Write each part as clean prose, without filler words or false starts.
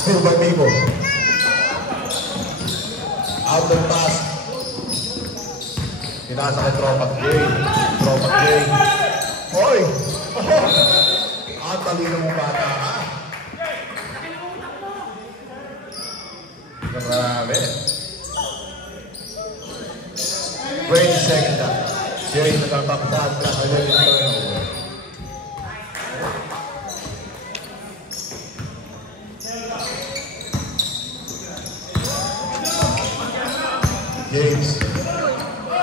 Still by Miko. Out and pass. Pinasa kay Tropat Jay. Tropat Jay. Hoy! Ang talino mo bata ka. Grabe. 20 seconds na. Jay nagkakapsad na kayo dito. James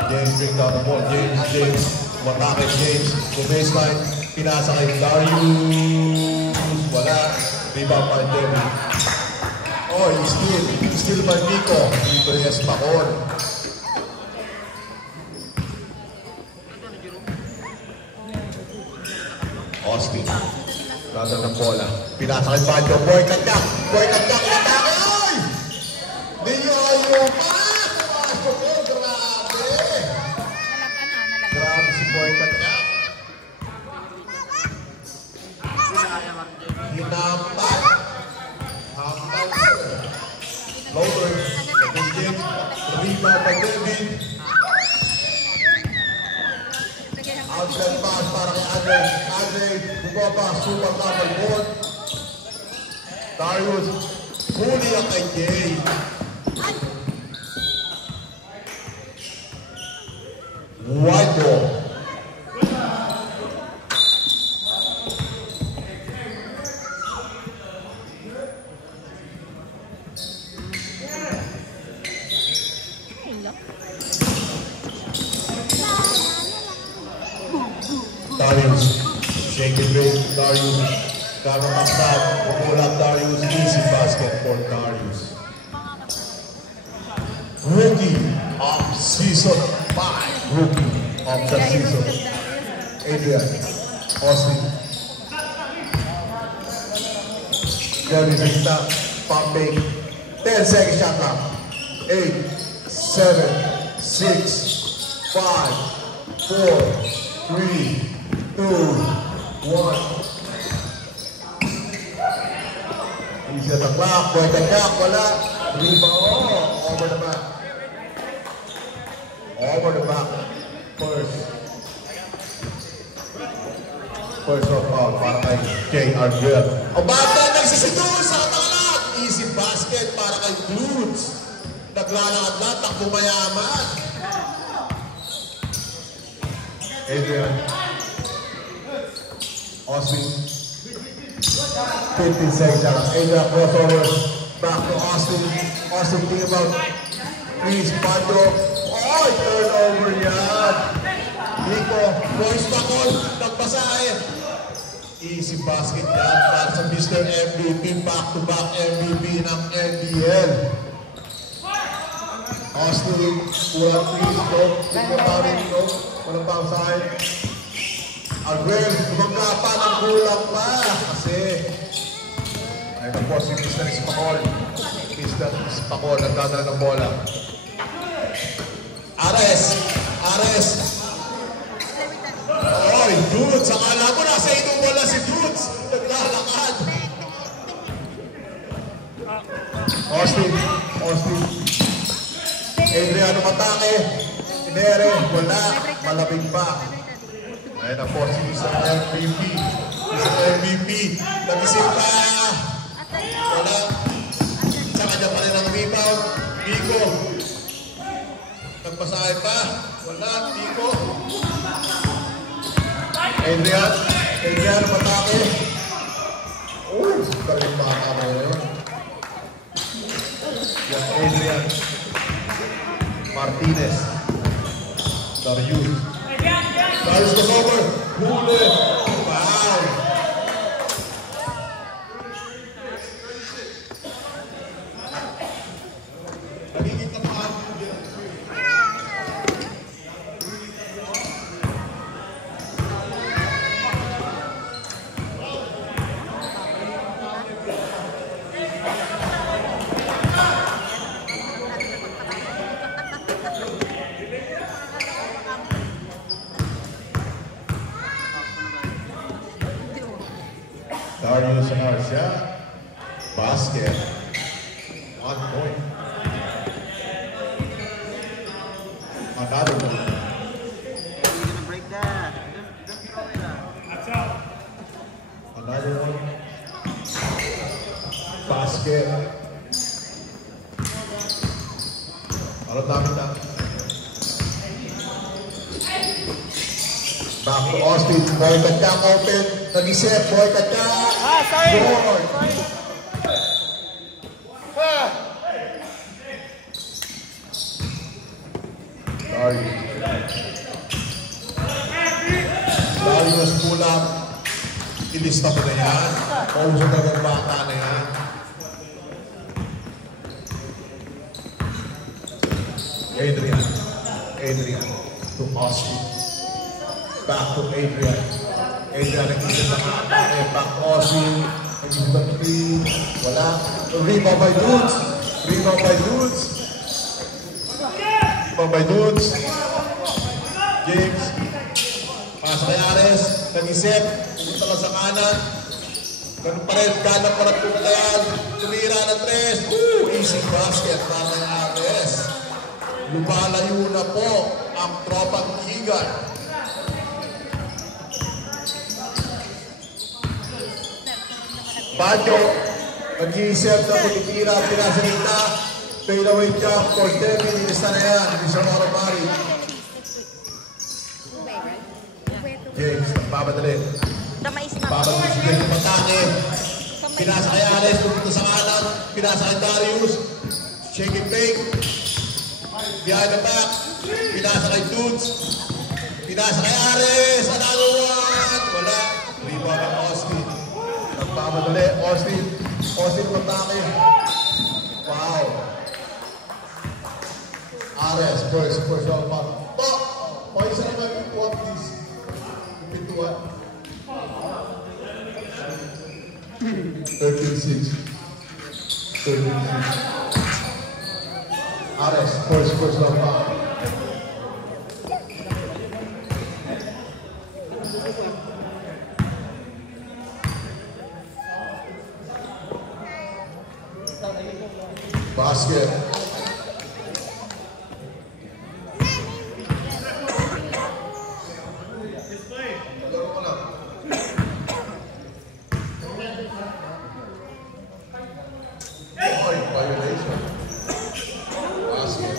brings down the ball. James. Matake James. To baseline. Pinasa kay Darius. Wala. Rebound by Devin. Oh, still by Nico. Dito niya si Pacor. Austin. Ganda ng bola. Pinasa kay Banjo. Boy Kandak. Atake. Ay! Di nyo ayaw pa! Grabe si Boy Kandak. Hinampan. Lower. James. Rebound by David. Outlet pass para kay Andre. Bumaba. Super double board. Darius. Huli ang kay Jay. White ball. Darius. Shake and bake. Darius. Gano'n ang stop. Pumulap Darius. Easy basket for Darius. Rookie of season 5. Rookie of the season. Adrian. Austin. Jerry Vista. Pumping. 10 second shot clock. 8, 7, 6, 5, 4, 3, 2, 1. Easy at the clock. Boy Kandak. Wala. Rebound. Over the back. Over the back. First of all, para kay Jay Argel. Ang bata nagsisitol sa katalat. Easy basket para kay Glutes. Naglalakad na, takbo mayaman. Adrian. Austin. 15 seconds. Adrian crossover. Back to Austin. Austin think about Chris Pando. Oh, turnover yan. Nico. Boys Pacor. Nagbasahe. Easy basket yan. Para sa Mr. MVP. Back-to-back MVP ng NBL. Austin. Walang please. No. Tingnan pa rin. No. Walang pangsahin. Arguel. Lumangga pa ng kulang pa. Kasi ay na po si Mr. Spacol. Mr. Spacol nagdadala ng bola. Ares. Oy, Dudes. Akala mo nasa inong bola si Dudes. Naglalakad. Austin. Adriano matake. Inere. Wala. Malabing pa. Ay na po si Mr. MVP. Nagising pa. Wala. Sa kanya pa rin ang rebound. Nico. Nagpasahe pa. Wala. Nico. Adrian matake. Oh, galing bata mo yun. Yan, Adrian. Martinez. Darius goes over. Huli. Wow. Darius Arcia. Basket. 1 point. Another one. Break that. Don't throw it out. Another one. Basket. Ano dami na? Back to Austin. Boy Katang open. Nag-isip. Boy Katang. Sorry. Darius pulang. Ilista ko na yan. Pausok na ng bata na yan. Adrian to Austin. Back to Adrian. Adrian nag-isip na kata. Back to Austin. Nag-isip na 3. Wala. Rebound by Dudes. Rebound by Dudes. James. Pasa kay Ares. Nag-isip. Pumunta lang sa kanan. Ganun pa rin. Kanan pa rin pumalayan. Tumira na 3. Easy basket para kay Ares. Lumalayo na po ang tropang Gigan. Baggio, nag-iisip na Pilipina, pinasalita, fade away jump for Devin, inista na yan, hindi siya marumari. James, nagpapadali. Papadali si James, patake. Pinasa kay Ares, pumunta sa kanan, pinasa kay Darius, shake and bake. Behind the back, pinasa kay Dudes, pinasa kay Ares, another one, wala, rebound ng Austin, nagpapadali, Austin matake, wow, Ares, first round pass, points na naman, what please, pintuan, 13-6, Ares, first round pass. Basket. Violation. Basket.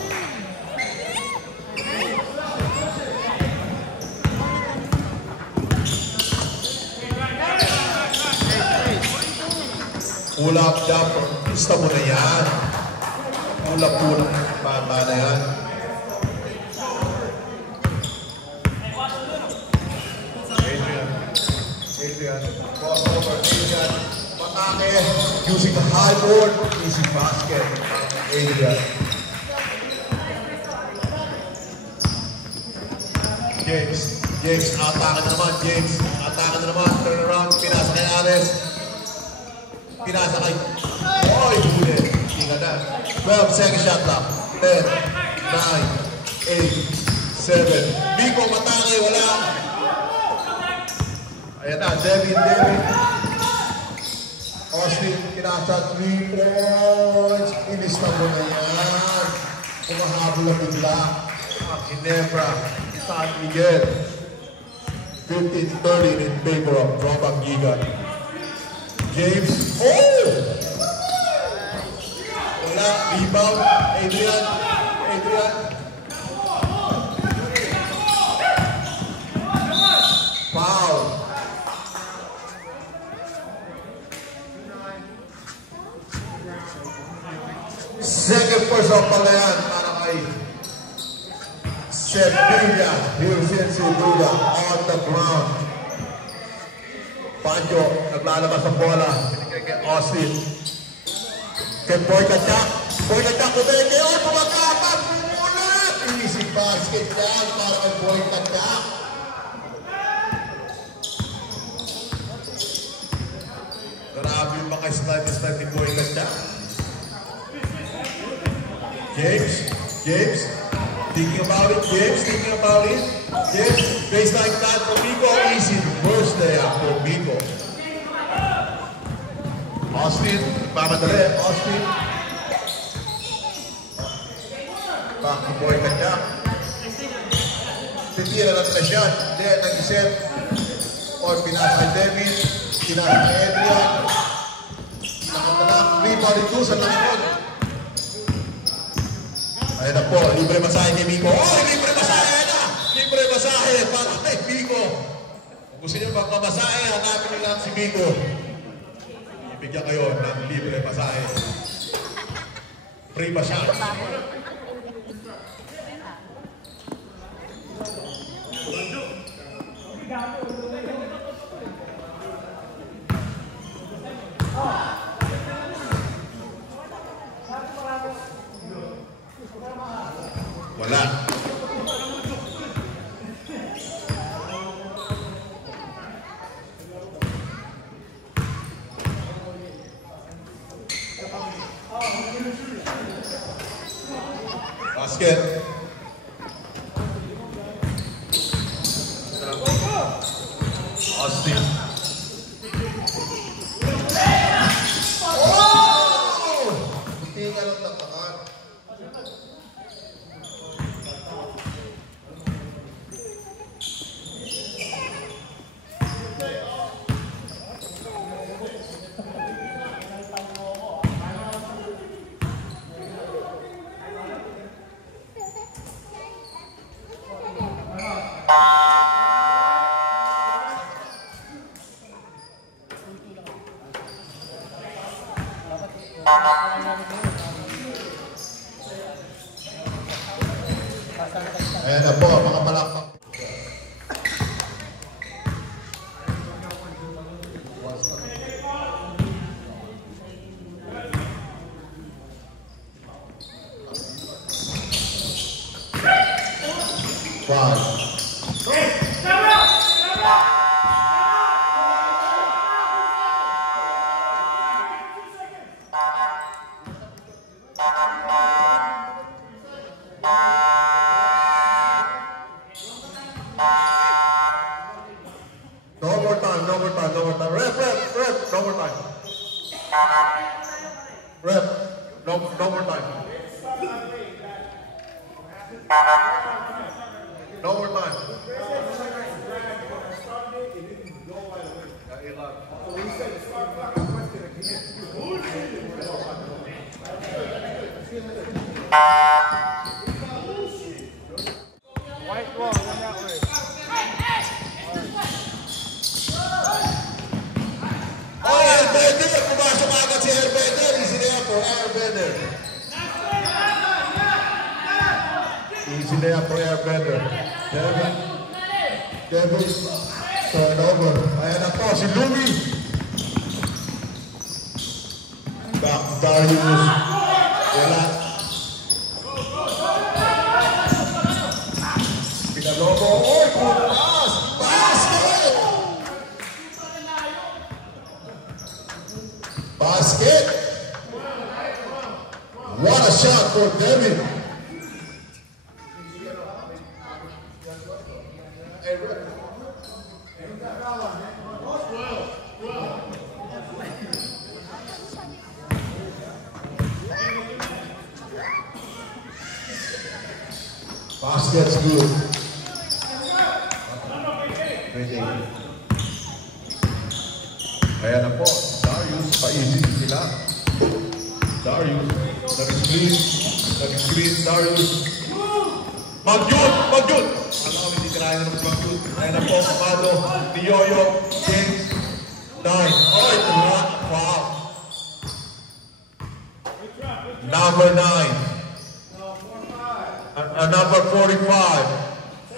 Pull-up jumper. Gusto mo na yan. Pull-up. Papa na yan. Adrian. Crossover. Adrian. Matake. Using the high board. Easy basket. Adrian. James. Atake na naman. Turn around. Pinasa kay Ares. Pinasa kay... huli. Hindi ka na. 12, second shot clock. 10, 9, 8, 7. Biko, matake, wala. Ayan na, Devin. Austin, pinasa 3 points. Inista mo na yan. Kumahabol na bigla. Ginebra, San Miguel. 15-30 in favor of Tropang Gigan. James. Wala. Rebound. Adrian. Foul. Second person pala yan para kay Seth Villa. Hirsensi Villa on the ground. Panjo, naglalabas ang bola. Binigay kay Austin. Kay Boy Katak. Kumeke. Pumagkapat. Umulat. Easy basket yan para kay Boy Katak. Grabe yung mga slide ni Boy Katak. James. Thinking about it. James, baseline cut for Miko. Easy first layup for Miko. Nagmamadali, Austin. Back to Boy Kanya. Titira lang na siya. Hindi, nag-isip. Or pinasa kay Devin. Pinasa kay Adrian. Nakatalak. Rebound ito sa likod. Ayun na po, libre masahe kay Miko. Oh, libre masahe na! Libre masahe para kay Miko. Kung gusto niyo magmamasahe, hanapin niyo lang si Miko. Ibigyan kayo ng libre masahe. Free massage. Wala. Basket. Austin. Oh! Hindi ka lang natakan. Ayan na po, mga palakpak. Wow. No more time. Ref, no more time. Ref, no more time. No more time. White wall, run that way. Oh, Airbender! Pumasok agad si Airbender. Easy na yan po, Airbender. Easy na yan po, Airbender. Kevin. Turnover. Ayan na po, si Louie. Back Darius. Wala. Pinalobo. Oh, good pass! Basket! Basket! What a shot for Devin! Basket's good. Ayan na po, Darius, pa-easy sila. Darius, nag-screen, Darius. Mag-yun! Alam kami hindi kailangan ng mag-yun. Ayan na po, Amado, ni Yoyo, James, 9. Oh, ito na, wow. Number 9. Number 45.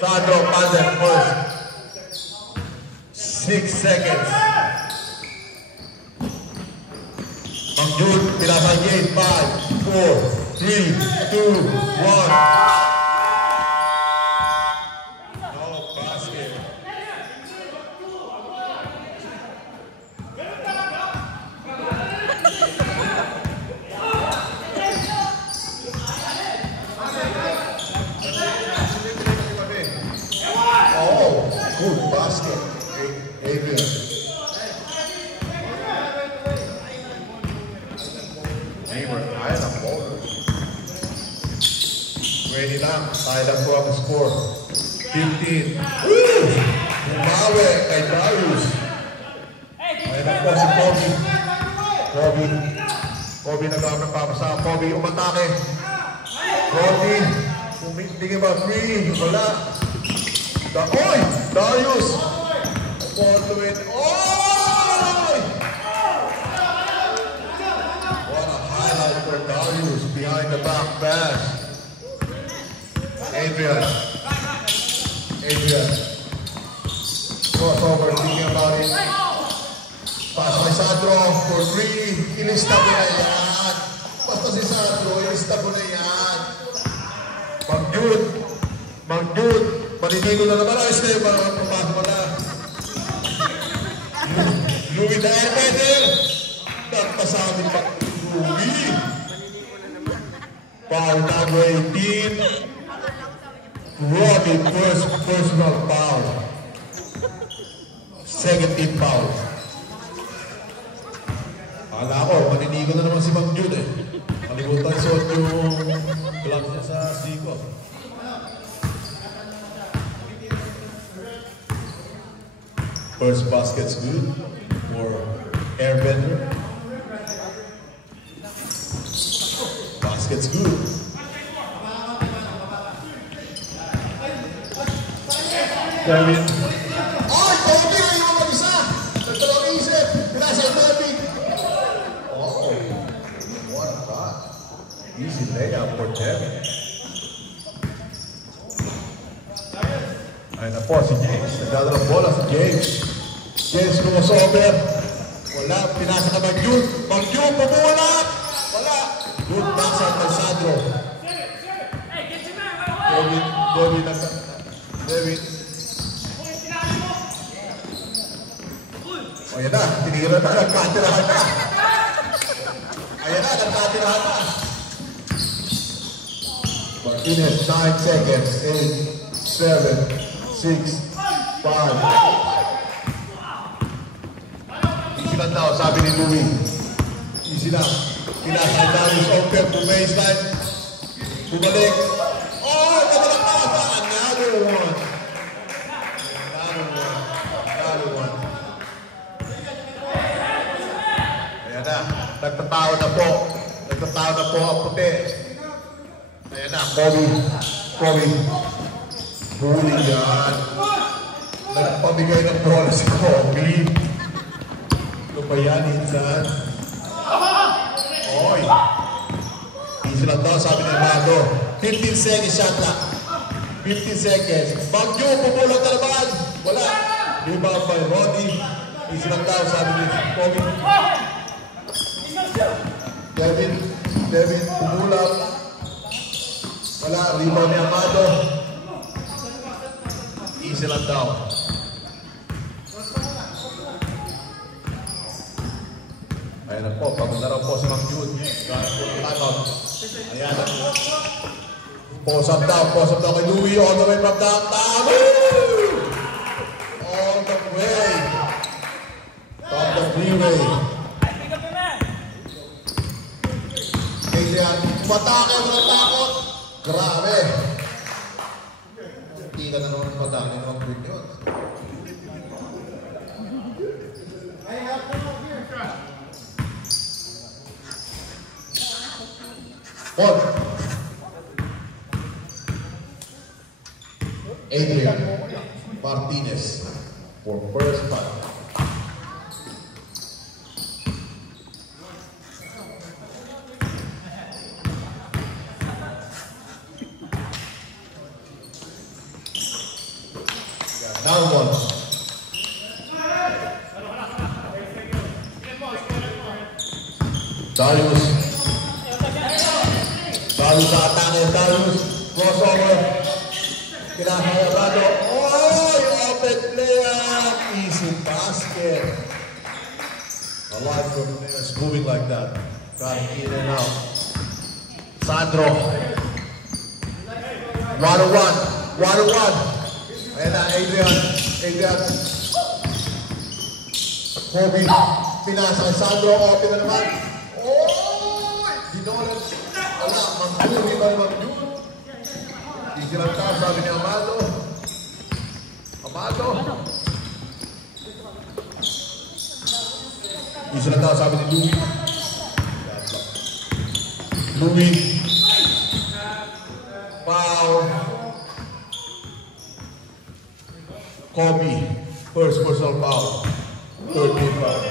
Sandro Pander first. 6 seconds. Mangjud, Pilasan Gate, 5, 4, 3, 2, 1. No basket. Oh, good basket. Adrian. Kaya lang po ang score. 15. Woo! Bumawi kay Darius. Kaya lang po si Kobe. Kobe nag-aamang papasa. Kobe umatake. Kobe. Thinking about 3. Wala. Oy! Darius! Ball to it. Oy! What a highlight for Darius behind the back pass. Adrian. Crossover, thinking about it. Pass kay Sandro for 3. Ilista mo na yan. Basta si Sandro, ilista mo na yan. Mag-Jude. Maninigo na naman. Ayos kayo para magpapasok mo na. Louie the Airbetter. Nagpasabi pa. Louie. Foul number 18. Robbie, first personal foul. Second team foul. Akala ko, maninigo na naman si Mag-Jude eh. Kalimutan suot yung club niya sa Zico. First basket's good for Airbender. Basket's good. Kevin. Oh, Kobe! Ayaw mo mag-isa! Nagtalong isip! Pinasa yung Kobe! Oh, what a thought. Easy layup for Kevin. Ayun na po si James. Nagdadala ng bola si James. James crossover. Wala. Pinasa ka Mag-Jude. Mag-Jude, pumulat! Wala. Good pass at Sandro. David. O yan na. Tinira na. Nagkatirahan na. Ayan na. Nagkatirahan na. Martinez, 9 seconds. 8, 7, 6, 5. Easy lang daw, sabi ni Louie. Easy lang. Pinasa Darius open to baseline. Bumalik. Oh, kabalang pasa. Another one. Ayan na. Nagtatao na po ang puti. Ayan na. Kobe. Huli yan. Nagpamigay ng bola si Kobe. Lupayanin saan? Oy. Easy lang daw, sabi ni Mago. 15 seconds shot lang. 15 seconds. Mag-Jude, pumulat na naman. Wala. Rebound by Roddy. Easy lang daw, sabi ni Kobe. Devin, pumulat. Wala. Rebound ni Amado. Easy lang daw. Ayan na po, pagod na raw po si Mag-Jude. Gano'n po yung timeout. Ayan na. Post up daw kay Louie. All the way from downtown. All the way. From the freeway. Adrian, matake mo ng takot. Grabe. Hindi ka na naman matake ng Mag-Jude yun. Adrian Martinez for first foul. Down one. Darius atake. Darius crossover. Kinahayabado. Oh, open layup. Easy basket. A lot of players moving like that. Got in and out. Sandro. 1-on-1. Ayan na, Adrian. Kobe. Pinasa kay Sandro. Open na naman. Oh! Dinolan. Wala. Mag-Jude. Easy lang ta, sabi ni Amado. Amado. Easy lang ta, sabi ni Louie. Louie. Foul. Kobe. First personal foul. 13 foul.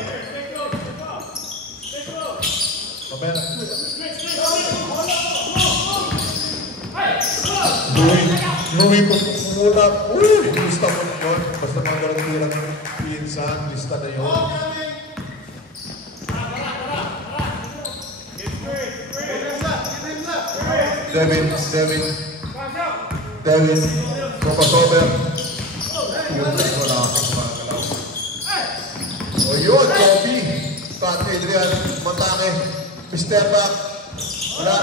Mamaya. Louie muna. Uy! Lista mo yun. Basta mga garantirang pinsan, lista na yun. Devin. Crossover. Yun na ito na aking mga galaw. O yun, Kobe. Pat Adrian, Montane. Mr. Back. Wala.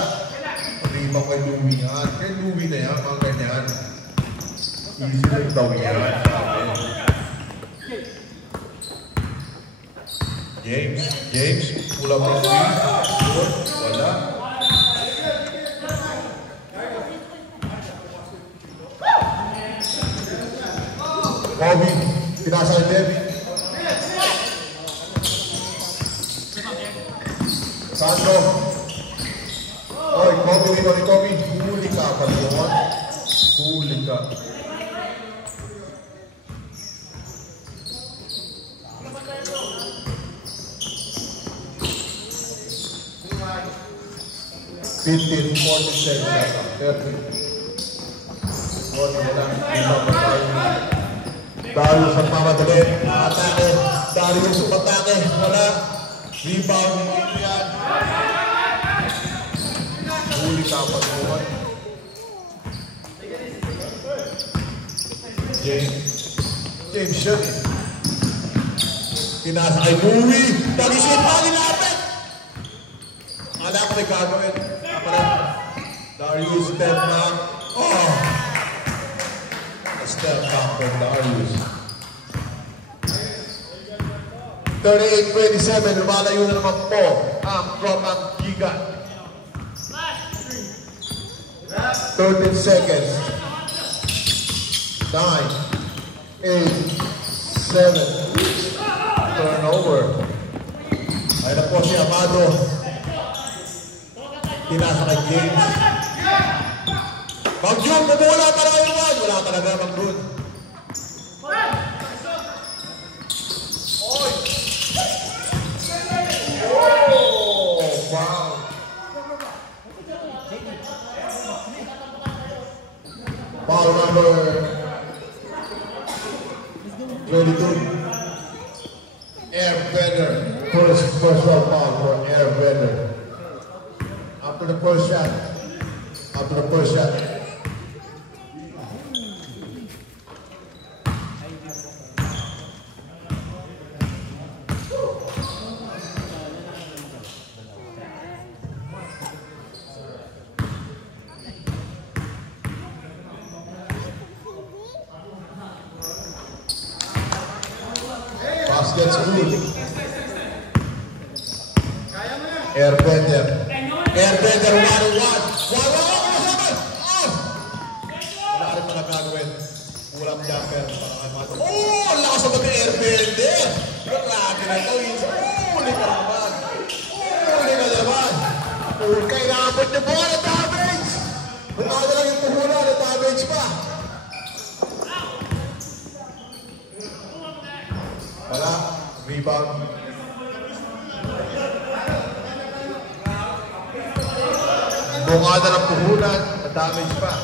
Pag-ibang kay Louie yan. Kay Louie na yan, mga ganyan. Easy lang daw yan. James, pulang ng Louie. Wala. Kobe, pinasa kay Devin. Sandro. Oy, Kobe. Huli ka pa doon. Huli ka. Fifteen, 40 seconds. 30. Darius ang mamadali. Atake. Darius umatake. Wala. Rebound. Yan. Huli ka pa doon. James yun. Tinasa kay Louie. Tagisin pa linapit. Alam ko may gagawin. Darius step back. Oh! Step back from Darius. 38-27. Lumalayo na naman po ang Tropang Giga. 13 seconds. 9, 8, 7. Turnover. Ay na po si Amado. Tinasa kay James. Mag-jump, bumula para kayo naman. Wala talaga mag-run. Oy! Oh! Wow! Foul number 22. Airbender. First foul for Airbender. After the first shot. Basket's good. Airbender 1-1. Wala rin pala gagawin. Pulang jumper. Oh! Ang lakas naman ng Airbender. Lagi na ito. Huli ka naman. Kailangan niyo po na damage. Bumada lang yung puhula na damage pa. Wala. Rebound. Bungada ng puhunan, na-damage pa.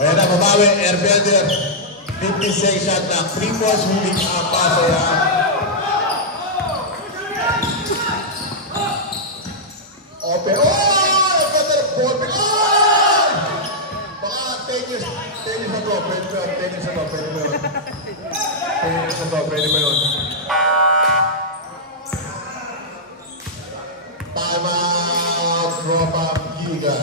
Ayan na, mabawi, Airbender. 15 seconds shot na. 3 points, huling ang paso yan. Open. Oh! Airbender, ball. Oh! Baka 10 years ago, pwede ba yun? Time out, Tropang Giga.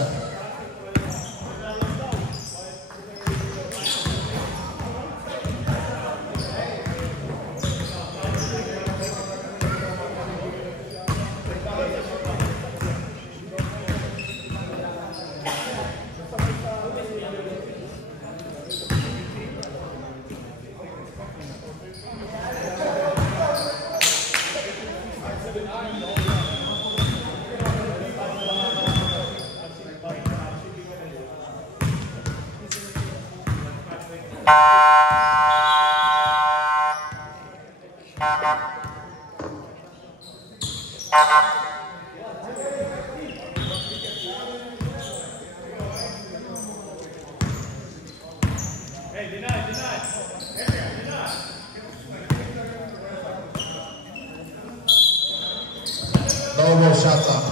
No more shot clock.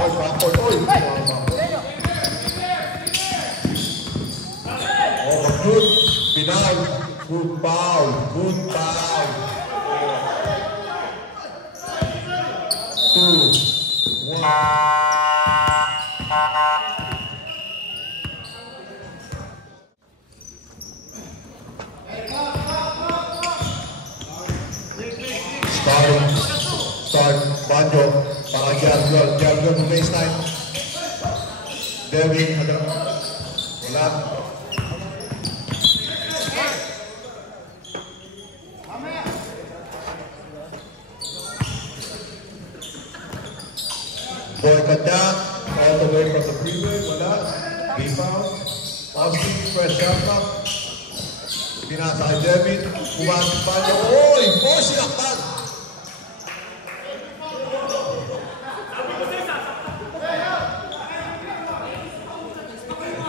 Oy, backcourt. Oy, oh, good. Pinal. Good foul. Good foul. 2, 1. Start, Banjo, para Diablo to baseline. Devin, wala. Boy Kadak, all the way from the freeway, wala. Rebound. Austin, fresh shot clock. Pinasa kay Devin, pumasok Banjo. Oy! Oh, sinaktan!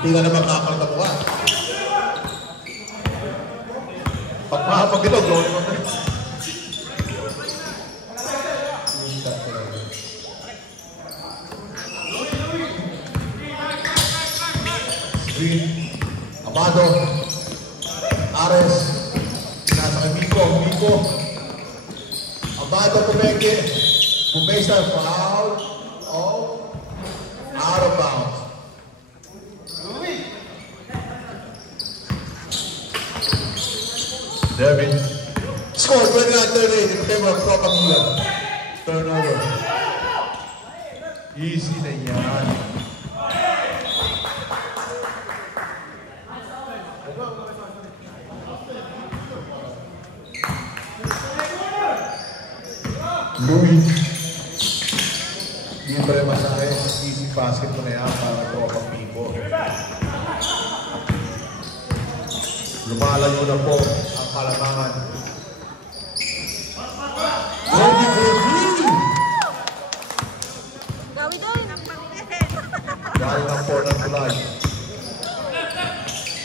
Hindi ka naman nakakalakuha. Pag makapagilog, gawin mo na. Screen. Amado. Ares. Nasa kay Miko. Amado Pumeke. Pumesa foul. Oh. Out of bounds. Devin. Score 29-38 in favor of Propaganda. Turnover. Easy na yan. Louis. Libre masahe. Easy basket mo na yan para Propaganda. Lumalayo na po ang kalamangan. Ready for three! Gawin doon! Dahil ng 4 ng tulay.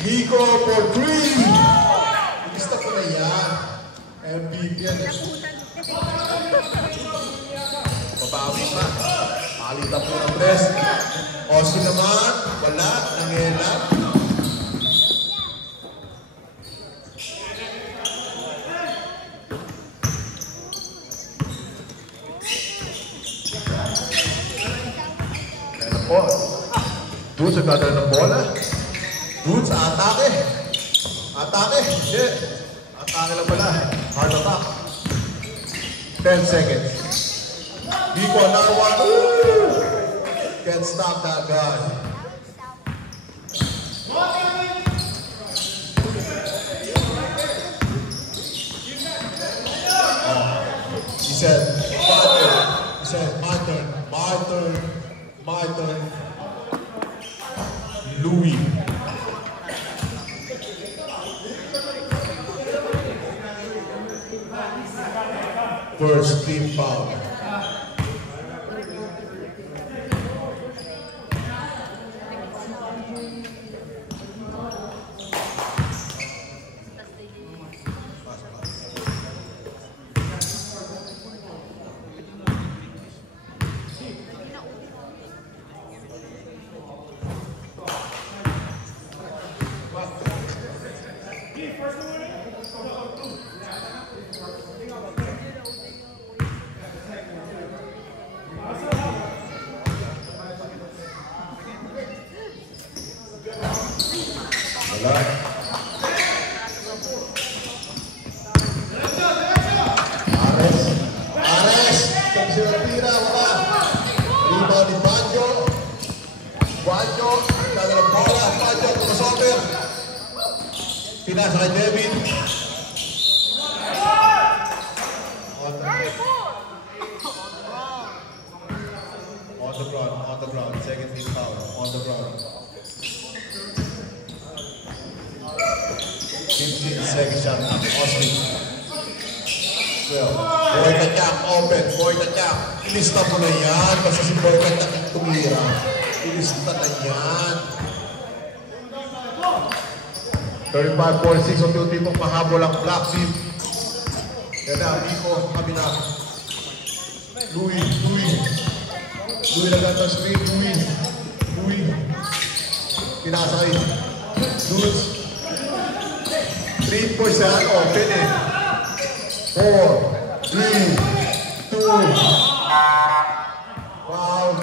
Nico for 3! Gusto ko na yan. MVP yan. Babawi pa. Palitan po ng press. Austin naman. Wala. Nangyelap. Dudes nagdadala ng bola. Dudes, atake. Atake. Shit. Atake lang pala. Hard attack. 10 seconds. Nico, another one. Ooh. Can't stop that guy. He said, my turn. Louis. First team foul. Ares, tira, wala. Rebound ni Banjo. Banjo, kada ng bola. Banjo, tumasoper. Pinasa kay Devin. On the ground. Second team foul. On the ground. 15 second shot. Austin. Well, Boy Kadak, open. Boy Kadak. Ilista mo na yan. Basta si Boy Kadak ang tumira. Ilista na yan. 35-46 o 2 tipong mahabol ang black team. Yan na, Nico, kami na. Louie nagkanta screen. Louie. Pinasakay. Louie. 3 points yan. Open eh. 4, 3, 2. Wow.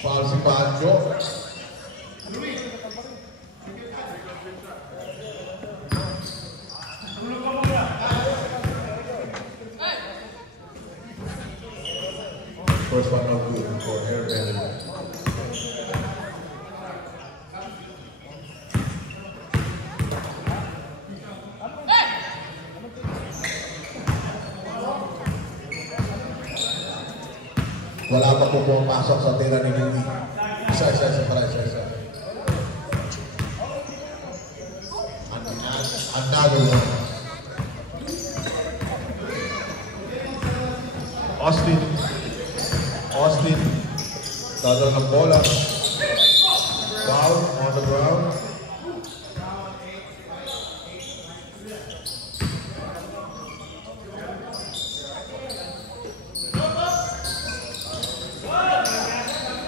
Foul si Pancho. First one not good for Airbender. Wala pa po pumapasok sa tira ni Louie. Isa. Another one. Austin. Dadala ng bola. Foul on the ground.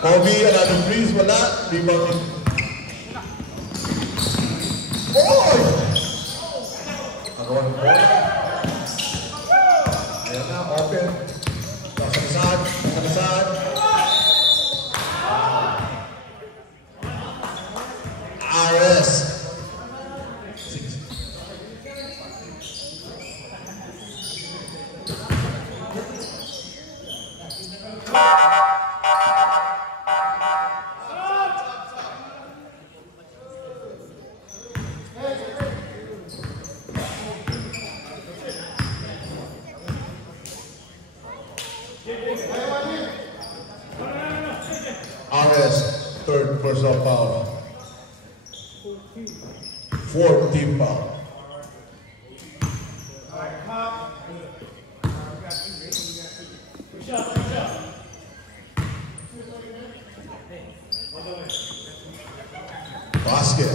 Kobe, another freeze, wala. Rebound. Oh! Nagawa ng bola. Ayan na, open. Kasalisad. RS. RS, third personal foul. 4th team foul. Basket.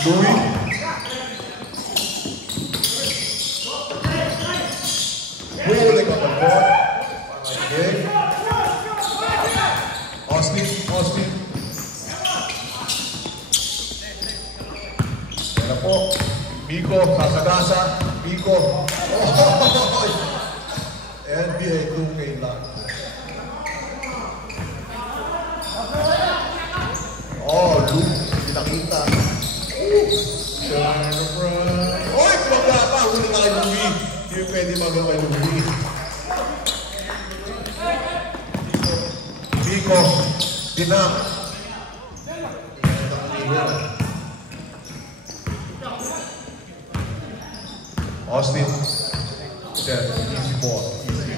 Louie. Rolling on the board. Again. Austin. Yan po. Biko, sasagasa. Biko. Oh! NBA 2K lang. Oh, Luke. Pinakita. Oy! Kumagla pa! Huli na kay Louie. Hindi pwede magawa kay Louie. Biko. Dinam. Austin. Set. Easy ball. Easy.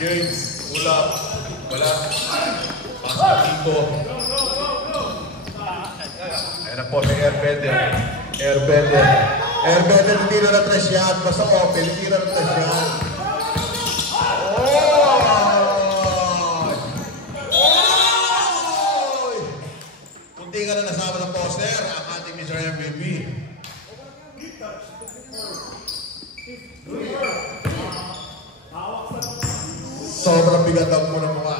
Game. Wala. Pasok dito. Ayan na po si Airbender. Airbender hindi na na-trash yan. Basta open, hindi na na-trash yan. Kunti ka na nasama ng poster, ang ating Mr. MVP. Sobrang bigat ang muna mukha.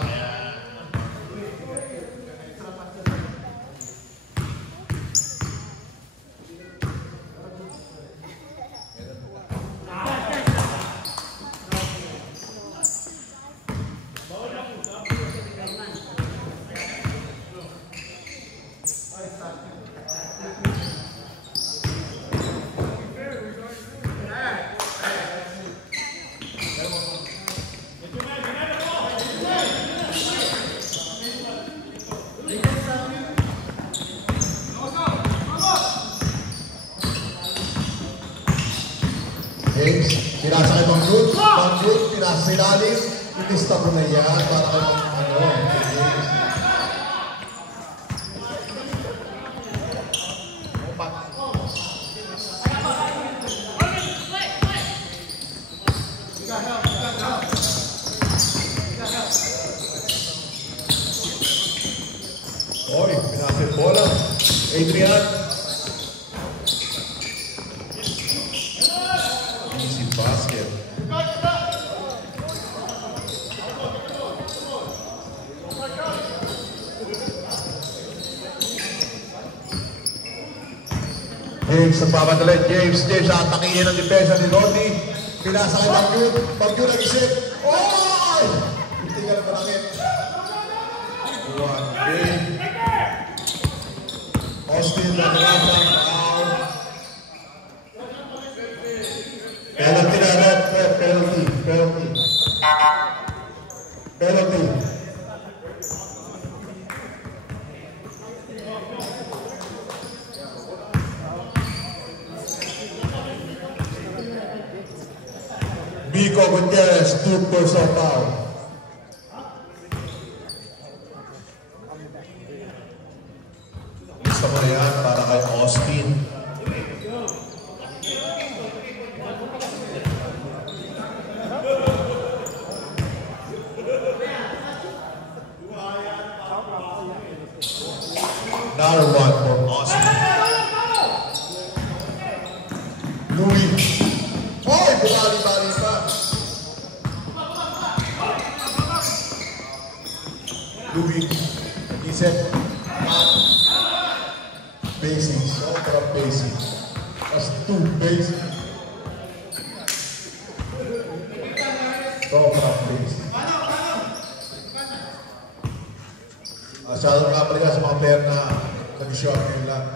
sa ilalim, ilista mo na yan para kayo Oy, pinasip bola. Adrian. Easy basket. James ang papadali. James atakihin ang depensa ni Lodi. pinasa kay Bagyun. Bagyun nag-isip. Oy! Hindi ka na panakit. One big. Austin nag-rasa. Penalty na red. Penalty. Vico Gutierrez, 2 personal foul. Gusto mo na yan para kay Austin. Another one for Austin. Louis. Oy! Bumali-bali pa. Louis. Isip. Basic. Sobrang basic. That's too basic. Sobrang basic. Masyadong kapaliga sa mga player na nag-shot ngayon lang.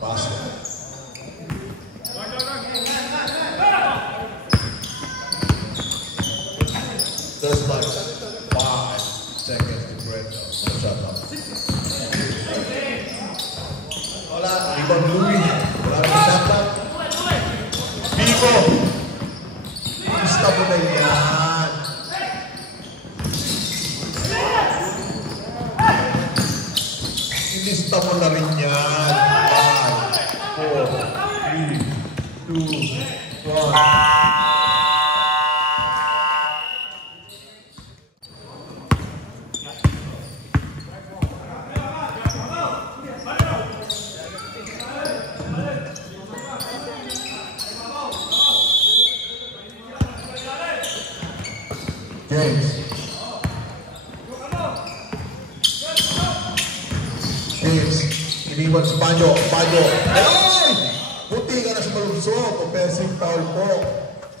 Basket. There's like 5 seconds to break the shot up. Wala, rebound Louis. Wala na shot up. Vico. Gusto mo na yan. Ilista mo na rin yan. 5, 4, 3, 2, 1. James, iniwan si Panyo. Ay! Puti ka na sa malungsok. Offensive foul po.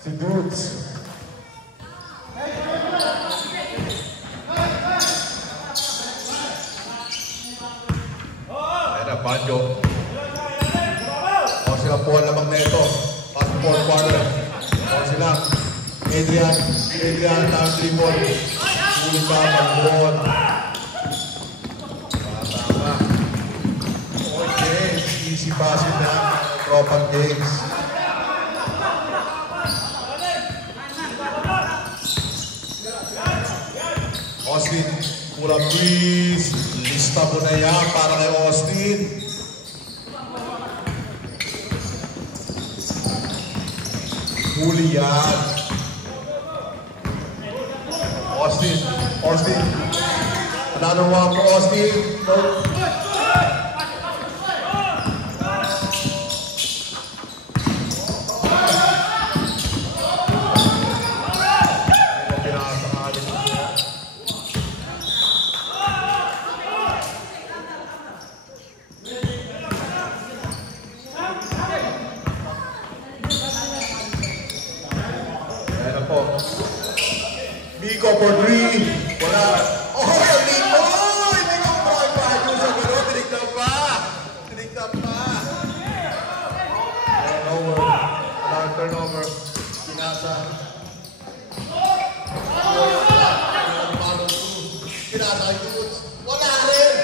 Si Dudes. Ayan na, Panyo. O sila po ang lamang na ito. Past 4 quarter. O sila. Adrian, time 3 ball. Ulit ka, mag-ball. Easy passing na tropang James. Austin, pull-up please. Lista mo na yan para kay Austin. Huli yan. Austin. Another one for Austin. Vico for 3. Wala. Oh, Vico! Hindi ko makakapahit yung sa gano'n. Tinignan pa. Turnover. Pinasa. Pinasa kay Dudes. Wala rin.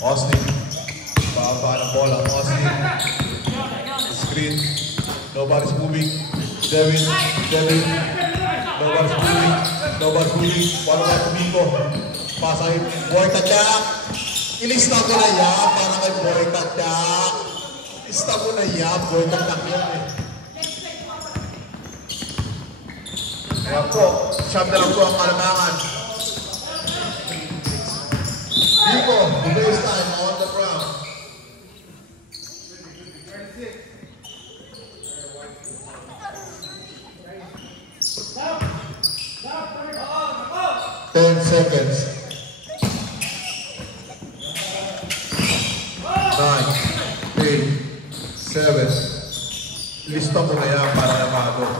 Austin. Baba ng bola. Austin. Screen. Nobody's moving. Devin. Nobody's moving. Paano ba Miko? Pasay. Boy Tadyak. Ilista ko na yan. Para kay Boy Tadyak. Ilista ko na yan. Boy Tadyak yan eh. Kaya po, siyam na lang po ang kalamangan. Miko, the baseline on the ground. 10 seconds. 9, 8, 7. Lista mo na yan para namado.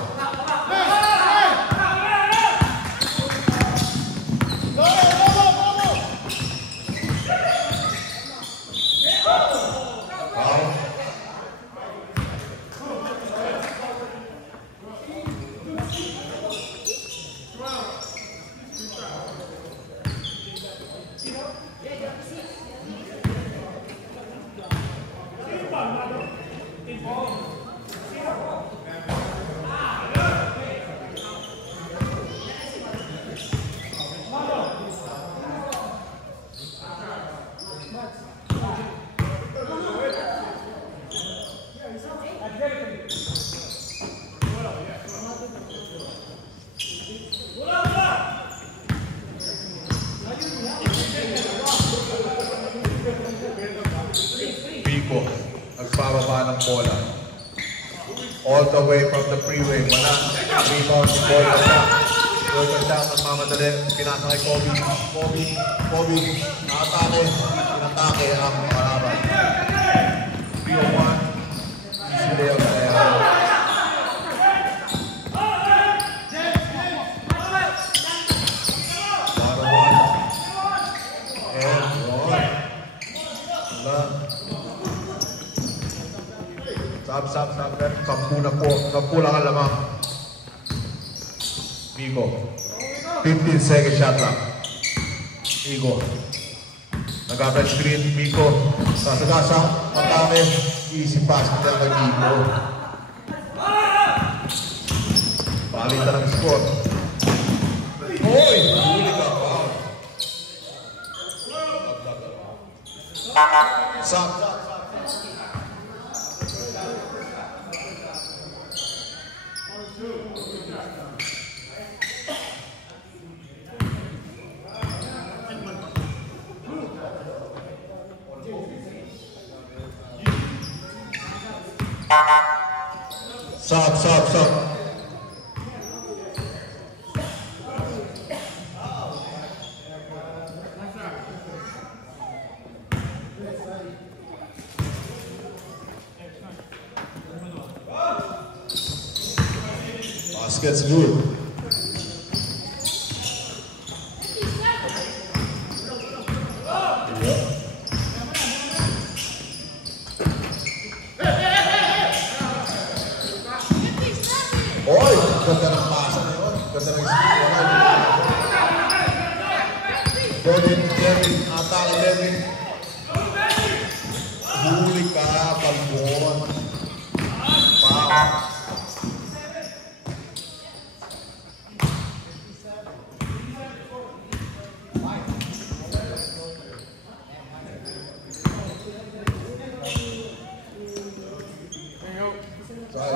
Nagbababa ng bola. All the way from the freeway. Wala. Rebound si Boy Tadyak. Boy Tadyak nagmamadali. Pinasa kay Kobe. Nakatake. Pinatake ang kalaban. 3-1. Easy layup na yan. Stop. Sampu lang ang lamang. Miko. 15 second shot lang. Miko. Nag-average screen. Miko. Sasagasa. Matame. Easy pass. Kaya kay Miko. Palitan ang score. Hoy! Huli ka. Wow. Stop. Stop. Basket's good. Ganda ng pasa na yun. Ganda ng screen. Devin. Atake Devin. Huli ka. Palbon. Wow.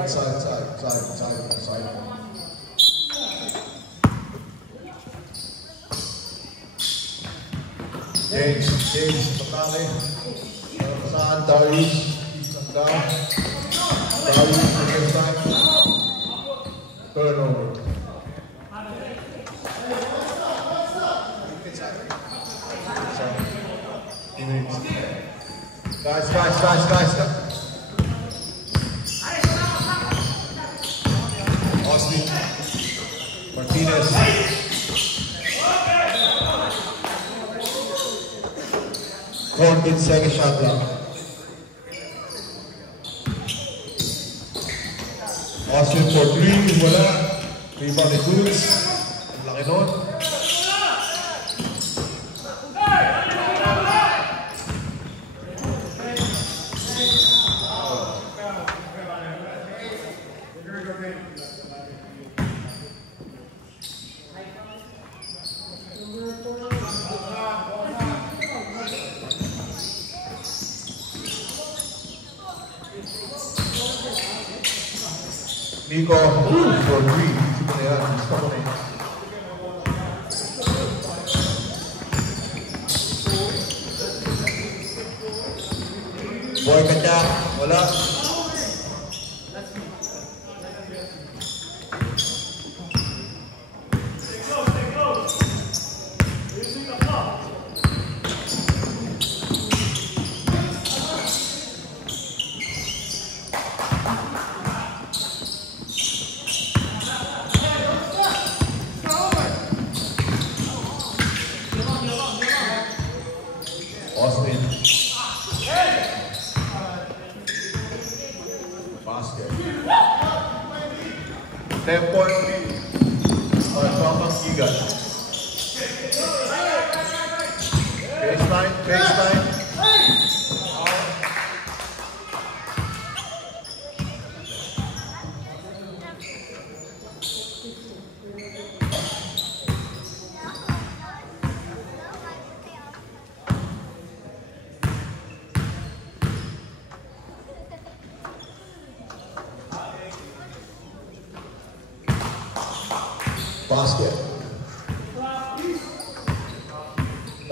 Side. James, patake. Saan? Darius. Darius, against time. Turnover. Guys. Austin. Martinez. 14 second shot lang. Austin for 3, wala. Rebound ni Cruz. Ang laki nun. Nico, for 3. Gusto na yan. Gusto ko na yan. Boy kanya, wala. Austin. Basket. 10-point lead on Thomas Gigas. Baseline. Basket.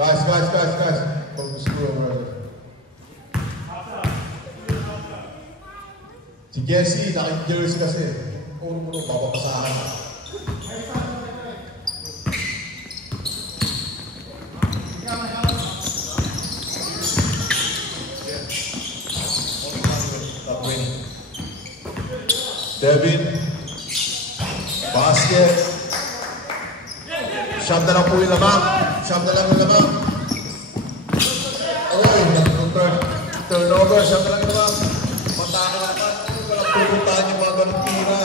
Guys. Focus through brother. Si Jesse, naka-jersey kasi. Puro papapasahan. Devin. Basket. Siyam na lang po yung lamang. Turnover. Siyam na lang yung lamang. Mataka naman. Walang pupuntahan yung mga ganong tira.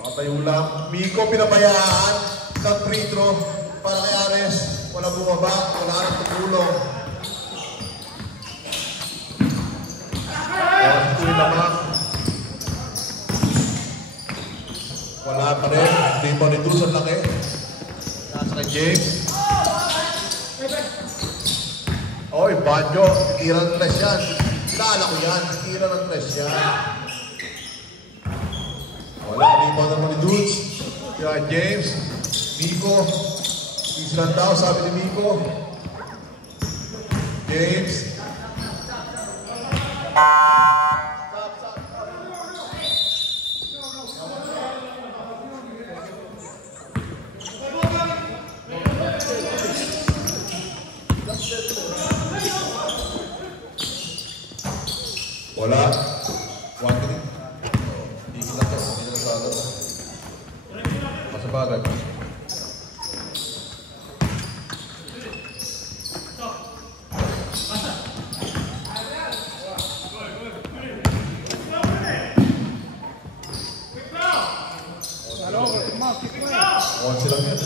Nakatayo lang. Miko pinabayaan ng free throw para kay Ares. Wala bumaba. Wala nang tutulong. Ito yung lamang. Wala pa rin. Hindi pa rin doon sa laki. Nasa kay James. Oy, Banjo. Tira ng tres yan. Kilala ko yan. Tira ng tres yan. Wala. Hindi pa naman ni Dudes. Kaya James. Miko. Islan daw, sabi ni Miko. James. Wala. 1-3. Tigil lang ito. Hindi na sa agad. Masabagay. One sila yan.